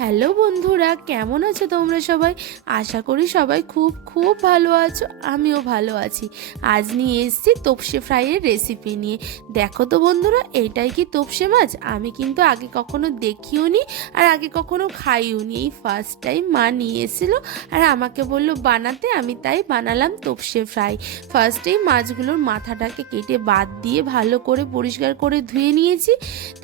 Hello বন্ধুরা, কেমন আছো তোমরা সবাই? আশা করি সবাই খুব খুব ভালো আছো, আমিও ভালো আছি। আজ নিয়ে এসেছি তোপসে ফ্রাইয়ের রেসিপি নিয়ে। দেখো তো বন্ধুরা, এটাই কি তোপসে মাছ? আমি কিন্তু আগে কখনো দেখিও নি আর আগে কখনো খাইও নি এই ফার্স্ট টাইম মা নিয়ে এসেছিল আর আমাকে বলল, বানাতে। আমি তাই বানালাম তোপসে ফ্রাই। ফার্স্টেই মাছগুলোর মাথাটাকে কেটে বাদ দিয়ে ভালো করে পরিষ্কার করে ধুয়ে নিয়েছি।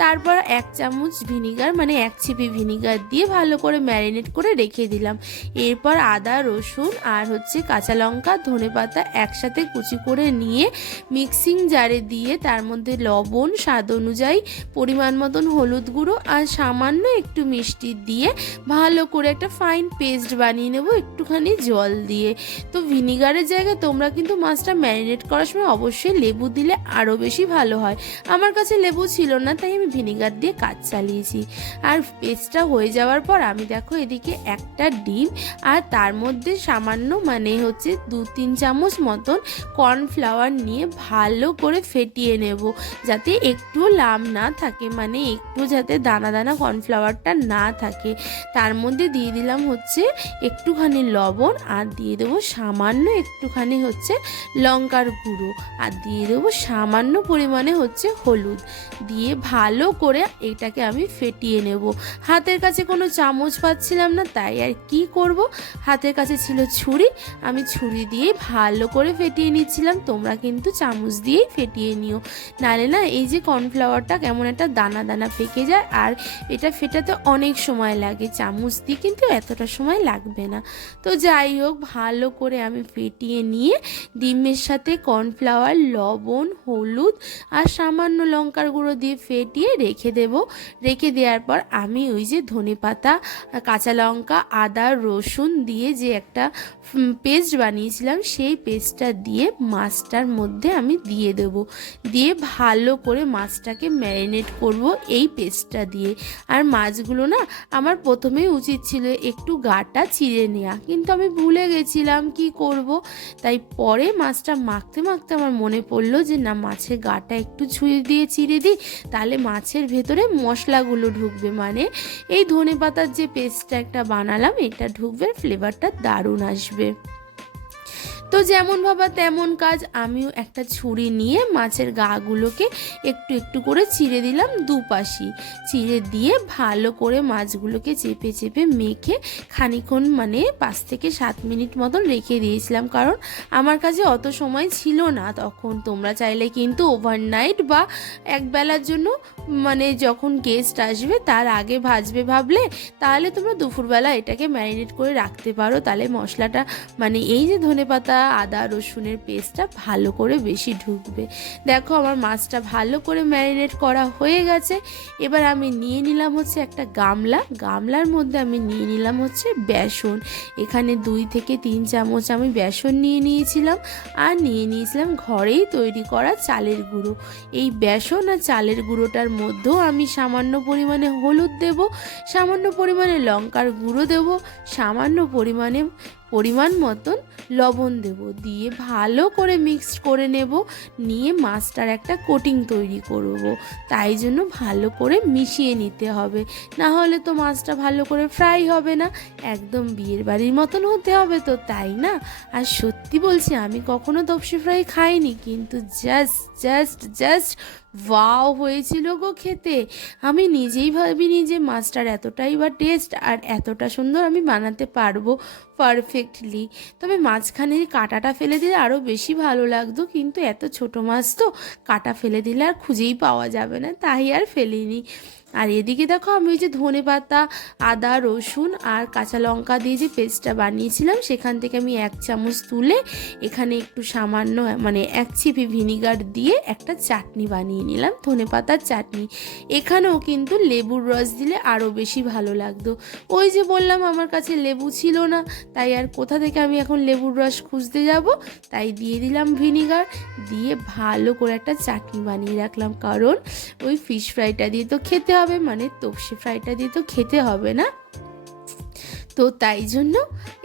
তারপর এক চামচ ভিনিগার মানে এক ছিপি ভিনিগার দিয়ে ভালো করে ম্যারিনেট করে রেখে দিলাম। এরপর আদা, রসুন আর হচ্ছে কাঁচা লঙ্কা, ধনে পাতা একসাথে কুচি করে নিয়ে মিক্সিং জারে দিয়ে তার মধ্যে লবণ, স্বাদ অনুযায়ী পরিমাণ মতন হলুদ গুঁড়ো আর সামান্য একটু মিষ্টি দিয়ে ভালো করে একটা ফাইন পেস্ট বানিয়ে নেব, একটুখানি জল দিয়ে। তো ভিনিগারের জায়গায় তোমরা কিন্তু মাছটা ম্যারিনেট করার সময় অবশ্যই লেবু দিলে আরও বেশি ভালো হয়। আমার কাছে লেবু ছিল না, তাই আমি ভিনিগার দিয়ে কাজ চালিয়েছি। আর পেস্টটা হয়ে যাওয়ার পর আমি দেখো এদিকে একটা ডিম আর তার মধ্যে সামান্য মানে হচ্ছে দু তিন চামচ মতন কর্নফ্লাওয়ার নিয়ে ভালো করে ফেটিয়ে নেব যাতে একটু লাম না থাকে মানে একটু যাতে দানা দানা কর্নফ্লাওয়ারটা না থাকে। তার মধ্যে দিয়ে দিলাম হচ্ছে একটুখানি লবণ আর দিয়ে দেবো সামান্য একটুখানি হচ্ছে লঙ্কার গুঁড়ো আর দিয়ে দেবো সামান্য পরিমাণে হচ্ছে হলুদ। দিয়ে ভালো করে এটাকে আমি ফেটিয়ে নেব। হাতের কাছে কোনো চামচ পাচ্ছিলাম না, তাই আর কি করব? হাতের কাছে ছিল ছুরি, আমি ছুরি দিয়ে ভালো করে ফেটিয়ে নিচ্ছিলাম, তোমরা কিন্তু চামচ দিয়েই ফেটিয়ে নিও। নালে না, এই যে কর্নফ্লাওয়ারটা কেমন একটা দানা দানা পেকে যায়, আর এটা ফেটাতে অনেক সময় লাগে, চামচ দিয়ে কিন্তু এতটা সময় লাগবে না। তো যাই হোক, ভালো করে আমি ফেটিয়ে নিয়ে ডিমের সাথে কর্নফ্লাওয়ার, লবণ, হলুদ আর সামান্য লঙ্কার গুঁড়ো দিয়ে ফেটিয়ে রেখে দেব। রেখে দেওয়ার পর আমি ওই যে ধনে কাঁচা লঙ্কা, আদা, রসুন দিয়ে যে একটা পেস্ট বানিয়েছিলাম, সেই পেস্টটা দিয়ে মাছটার মধ্যে আমি দিয়ে দেব। দিয়ে ভালো করে মাছটাকে ম্যারিনেট করব এই পেস্টটা দিয়ে। আর মাছগুলো না, আমার প্রথমেই উচিত ছিল একটু গাটা চিড়ে নেওয়া কিন্তু আমি ভুলে গেছিলাম কি করব। তাই পরে মাছটা মাখতে মাখতে আমার মনে পড়ল যে, না, মাছের গাটা একটু ছুঁয়ে দিয়ে চিড়ে দিই, তাহলে মাছের ভেতরে মশলাগুলো ঢুকবে। মানে এই ধনে পাতার যে পেস্টটা একটা বানালাম এটা ঢুকবে ফ্লেভারটা দারুণ আসবে। তো যেমন ভাবা তেমন কাজ। আমিও একটা ছুরি নিয়ে মাছের গাগুলোকে একটু একটু করে চিড়ে দিলাম দুপাশি। চিড়ে দিয়ে ভালো করে মাছগুলোকে চেপে চেপে মেখে খানিক্ষণ মানে পাঁচ থেকে সাত মিনিট মতন রেখে দিয়েছিলাম। কারণ আমার কাছে অত সময় ছিল না তখন। তোমরা চাইলে কিন্তু ওভারনাইট বা একবেলার জন্য মানে যখন গেস্ট আসবে তার আগে ভাজবে ভাবলে, তাহলে তোমরা দুপুরবেলা এটাকে ম্যারিনেট করে রাখতে পারো। তাহলে মশলাটা মানে এই যে ধনে পাতা আদা, রসুনের পেস্টটা ভালো করে বেশি ঢুকবে। দেখো আমার মাছটা ভালো করে ম্যারিনেট করা হয়ে গেছে। এবার আমি নিয়ে নিলাম হচ্ছে একটা গামলা। গামলার মধ্যে আমি নিয়ে নিলাম হচ্ছে বেসন। এখানে দুই থেকে তিন চামচ আমি বেসন নিয়ে নিয়েছিলাম আর নিয়ে নিয়েছিলাম ঘরেই তৈরি করা চালের গুঁড়ো। এই বেসন আর চালের গুঁড়োটার মধ্যেও আমি সামান্য পরিমাণে হলুদ দেব, সামান্য পরিমাণে লঙ্কার গুঁড়ো দেব, সামান্য পরিমাণে পরিমাণ মতন লবণ দেব। দিয়ে ভালো করে মিক্সড করে নেব। নিয়ে মাছটার একটা কোটিং তৈরি করব। তাই জন্য ভালো করে মিশিয়ে নিতে হবে। না হলে তো মাছটা ভালো করে ফ্রাই হবে না। একদম বিয়ের বাড়ির মতন হতে হবে তো, তাই না? আর সত্যি বলছি, আমি কখনো তপসি ফ্রাই খাইনি। কিন্তু জাস্ট জাস্ট জাস্ট ওয়াও হয়েছিল গো খেতে। আমি নিজেই ভাবিনি যে মাছটার এতটাই বা টেস্ট আর এতটা সুন্দর আমি বানাতে পারব পারফেক্টলি তবে মাঝখানে কাঁটাটা ফেলে দিলে আরও বেশি ভালো লাগতো, কিন্তু এত ছোট মাছ তো কাঁটা ফেলে দিলে আর খুঁজেই পাওয়া যাবে না, তাই আর ফেলিনি। আর এদিকে দেখো, আমি ওই যে ধনে পাতা, আদা, রসুন আর কাঁচা লঙ্কা দিয়ে যে পেস্টটা বানিয়েছিলাম, সেখান থেকে আমি এক চামচ তুলে এখানে একটু সামান্য মানে এক ছিপি ভিনিগার দিয়ে একটা চাটনি বানিয়ে নিলাম, ধনে পাতার চাটনি। এখানেও কিন্তু লেবুর রস দিলে আরও বেশি ভালো লাগতো। ওই যে বললাম, আমার কাছে লেবু ছিল না, তাই আর কোথা থেকে আমি এখন লেবুর রস খুঁজতে যাব? তাই দিয়ে দিলাম ভিনিগার দিয়ে ভালো করে একটা চাটনি বানিয়ে রাখলাম। কারণ ওই ফিশ ফ্রাইটা দিয়ে তো খেতে হবে মানে তপসি ফ্রাইটা দিয়ে তো খেতে হবে না। তো তাই জন্য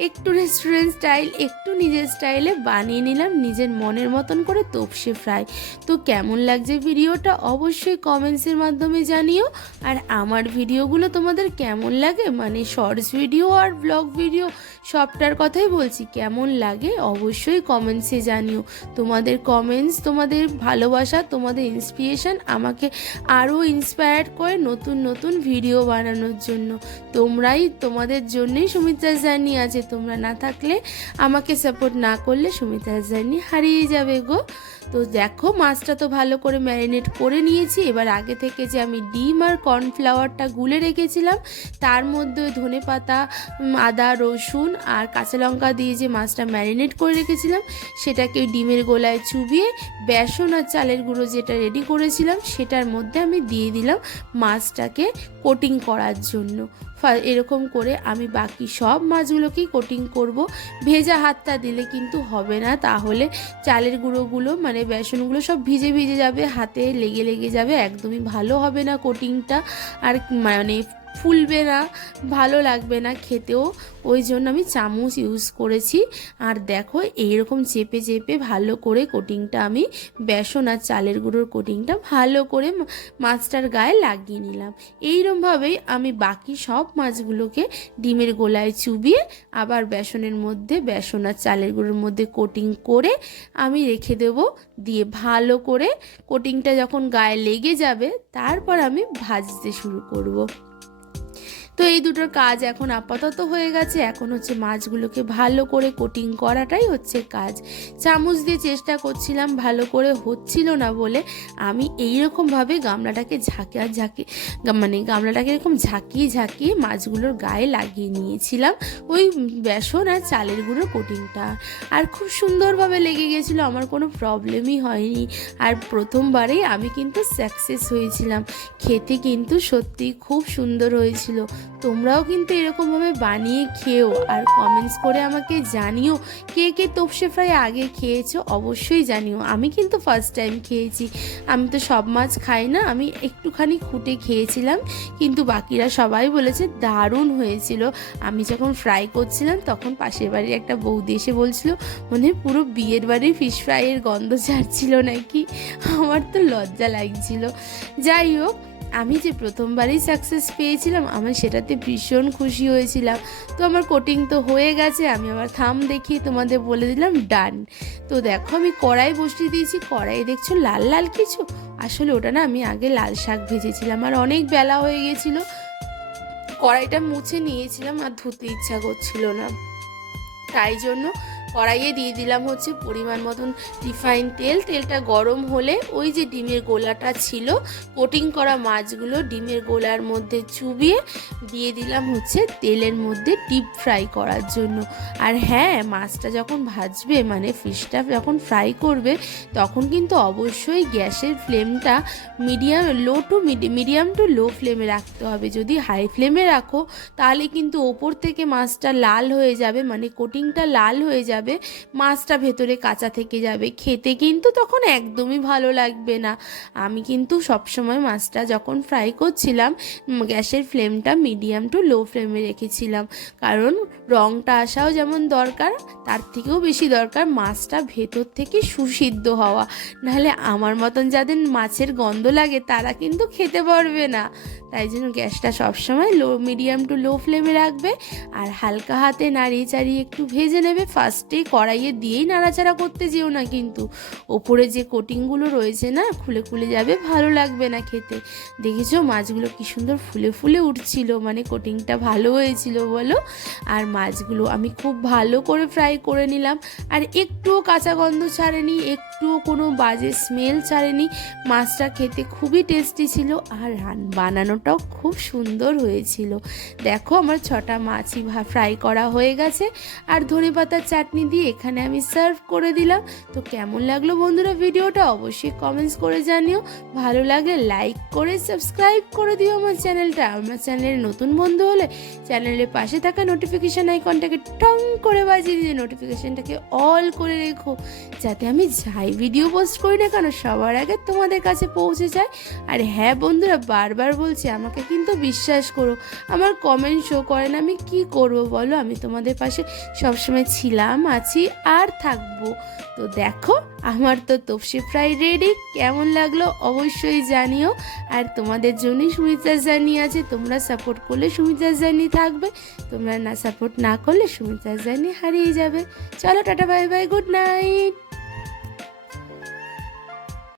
একটু রেস্টুরেন্ট স্টাইল একটু নিজের স্টাইলে বানিয়ে নিলাম, নিজের মনের মতন করে তোপসে ফ্রাই তো কেমন লাগছে ভিডিওটা অবশ্যই কমেন্টসের মাধ্যমে জানিও। আর আমার ভিডিওগুলো তোমাদের কেমন লাগে? মানে শর্টস ভিডিও আর ব্লগ ভিডিও সবটার কথাই বলছি, কেমন লাগে অবশ্যই কমেন্টসে জানিও। তোমাদের কমেন্টস তোমাদের ভালোবাসা, তোমাদের ইন্সপিরেশন আমাকে আরও ইন্সপায়ার্ড করে নতুন নতুন ভিডিও বানানোর জন্য। তোমরাই তোমাদের জন্যই সুমিত্রা জার্নি আছে তোমরা না থাকলে আমাকে সাপোর্ট না করলে সুমিতা জার্নি হারিয়ে যাবে গো। তো দেখো, মাছটা তো ভালো করে ম্যারিনেট করে নিয়েছি। এবার আগে থেকে যে আমি ডিম আর কর্নফ্লাওয়ারটা গুলে রেখেছিলাম, তার মধ্যে ধনে পাতা আদা, রসুন আর কাঁচা লঙ্কা দিয়ে যে মাছটা ম্যারিনেট করে রেখেছিলাম, সেটাকে ডিমের গোলায় চুবিয়ে, বেসন আর চালের গুঁড়ো যেটা রেডি করেছিলাম, সেটার মধ্যে আমি দিয়ে দিলাম মাছটাকে কোটিং করার জন্য। এরকম করে আমি বাকি সব মাছগুলোকেই কোটিং করব। ভেজা হাতটা দিলে কিন্তু হবে না, তাহলে চালের গুঁড়োগুলো মানে বেসনগুলো সব ভিজে ভিজে যাবে, হাতে লেগে লেগে যাবে, একদমই ভালো হবে না কোটিংটা আর মানে ফুলবে না, ভালো লাগবে না খেতেও। ওই জন্য আমি চামচ ইউজ করেছি। আর দেখো, এইরকম চেপে চেপে ভালো করে কোটিংটা আমি বেসন আর চালের গুঁড়োর কোটিংটা ভালো করে মাছটার গায়ে লাগিয়ে নিলাম। এইরকমভাবেই আমি বাকি সব মাছগুলোকে ডিমের গোলায় চুবিয়ে আবার বেসনের মধ্যে, বেসন আর চালের গুঁড়োর মধ্যে কোটিং করে আমি রেখে দেব। দিয়ে ভালো করে কোটিংটা যখন গায়ে লেগে যাবে, তারপর আমি ভাজতে শুরু করব। তো এই দুটোর কাজ এখন আপাতত হয়ে গেছে। এখন হচ্ছে মাছগুলোকে ভালো করে কোটিং করাটাই হচ্ছে কাজ। চামচ দিয়ে চেষ্টা করছিলাম, ভালো করে হচ্ছিল না বলে আমি এইরকমভাবে গামলাটাকে ঝাঁকে আর ঝাঁকে মানে গামলাটাকে এরকম ঝাঁকিয়ে ঝাঁকিয়ে মাছগুলোর গায়ে লাগিয়ে নিয়েছিলাম ওই বেসন আর চালের গুঁড়োর কোটিংটা আর খুব সুন্দরভাবে লেগে গেছিল, আমার কোনো প্রবলেমই হয়নি। আর প্রথমবারেই আমি কিন্তু সাকসেস হয়েছিলাম। খেতে কিন্তু সত্যি খুব সুন্দর হয়েছিল। তোমরাও কিন্তু এরকমভাবে বানিয়ে খেও আর কমেন্টস করে আমাকে জানিও কে কে তোপসে ফ্রাই আগে খেয়েছো অবশ্যই জানিও। আমি কিন্তু ফার্স্ট টাইম খেয়েছি। আমি তো সব মাছ খাই না, আমি একটুখানি খুঁটে খেয়েছিলাম, কিন্তু বাকিরা সবাই বলেছে দারুণ হয়েছিল। আমি যখন ফ্রাই করছিলাম তখন পাশের বাড়ির একটা বৌদি এসে বলছিল, মনে পুরো বিয়ের বাড়ির ফিশ ফ্রাইয়ের গন্ধ ছাড়ছিল নাকি? আমার তো লজ্জা লাগছিল। যাই হোক আমি যে প্রথমবারই সাকসেস পেয়েছিলাম আমি সেটাতে ভীষণ খুশি হয়েছিলাম। তো আমার কোটিং তো হয়ে গেছে, আমি আমার থাম দেখিয়ে তোমাদের বলে দিলাম ডান তো দেখো, আমি কড়াই বসিয়ে দিয়েছি কড়াই দেখছ লাল লাল কিছু? আসলে ওটা না, আমি আগে লাল শাক ভেজেছিলাম, আর অনেক বেলা হয়ে গেছিল। কড়াইটা মুছে নিয়েছিলাম, আর ধুতে ইচ্ছা করছিল না। তাই জন্য কড়াইয়ে দিয়ে দিলাম হচ্ছে পরিমাণ মতন রিফাইন তেল। তেলটা গরম হলে ওই যে ডিমের গোলাটা ছিল কোটিং করা মাছগুলো ডিমের গোলার মধ্যে চুবিয়ে দিয়ে দিলাম হচ্ছে তেলের মধ্যে ডিপ ফ্রাই করার জন্য। আর হ্যাঁ মাছটা যখন ভাজবে মানে ফিশটা যখন ফ্রাই করবে, তখন কিন্তু অবশ্যই গ্যাসের ফ্লেমটা medium low to medium to low ফ্লেমে রাখতে হবে। যদি হাই ফ্লেমে রাখো, তাহলে কিন্তু ওপর থেকে মাছটা লাল হয়ে যাবে মানে কোটিংটা লাল হয়ে যাবে। মাছটা ভেতরে কাঁচা থেকে যাবে। খেতে কিন্তু তখন একদমই ভালো লাগবে না। আমি কিন্তু সবসময় মাছটা যখন ফ্রাই করছিলাম গ্যাসের ফ্লেমটা মিডিয়াম টু লো ফ্লেমে রেখেছিলাম। কারণ রঙটা আসাও যেমন দরকার, তার থেকেও বেশি দরকার মাছটা ভেতর থেকে সুসিদ্ধ হওয়া। নাহলে আমার মতন যাদের মাছের গন্ধ লাগে, তারা কিন্তু খেতে পারবে না। তাই জন্য গ্যাসটা সবসময় লো মিডিয়াম টু লো ফ্লেমে রাখবে। আর হালকা হাতে নাড়িয়ে চাড়িয়ে একটু ভেজে নেবে। ফার্স্টে কড়াইয়ে দিয়েই নাড়াচাড়া করতে যেও না কিন্তু। ওপরে যে কোটিংগুলো রয়েছে না, খুলে খুলে যাবে, ভালো লাগবে না খেতে। দেখেছ মাছগুলো কি সুন্দর ফুলে ফুলে উঠছিল মানে কোটিংটা ভালো হয়েছিল বলো। আর মাছগুলো আমি খুব ভালো করে ফ্রাই করে নিলাম। আর একটুও কাঁচা গন্ধ ছাড়েনি, একটুও কোনো বাজে স্মেল ছাড়েনি। মাছটা খেতে খুবই টেস্টি ছিল। আর রান- বানানোটাও খুব সুন্দর হয়েছিল। দেখো আমার ছটা মাছই ফ্রাই করা হয়ে গেছে। আর ধনে পাতার চাটনি দিয়ে এখানে আমি সার্ভ করে দিলাম। তো কেমন লাগল বন্ধুরা ভিডিওটা অবশ্যই কমেন্টস করে জানিও। ভালো লাগে লাইক করে সাবস্ক্রাইব করে দিও আমার চ্যানেলটা। আমার চ্যানেলের নতুন বন্ধু হলে চ্যানেলের পাশে থাকা নোটিফিকেশান আইকনটাকে টং করে বাজিয়ে দিয়ে নোটিফিকেশানটাকে অল করে রেখো। যাতে আমি যাই ভিডিও পোস্ট করি না কেন, সবার আগে তোমাদের কাছে পৌঁছে যায়। আর হ্যাঁ বন্ধুরা, বারবার বলছি আমাকে কিন্তু বিশ্বাস করো, আমার কমেন্ট শো করেন আমি কি করব বলো? আমি তোমাদের পাশে সবসময় ছিলাম, আছি, আর থাকব। তো দেখো, আমার তো তপসি ফ্রাই রেডি কেমন লাগল অবশ্যই জানিও। আর তোমাদের জন্যই সুমিত্রা জার্নি আছে, তোমরা সাপোর্ট করলে সুমিত্রা জার্নি থাকবে, তোমরা না সাপোর্ট না করলে সুমিত্রা জার্নি হারিয়ে যাবে। চলো, tata bye bye good night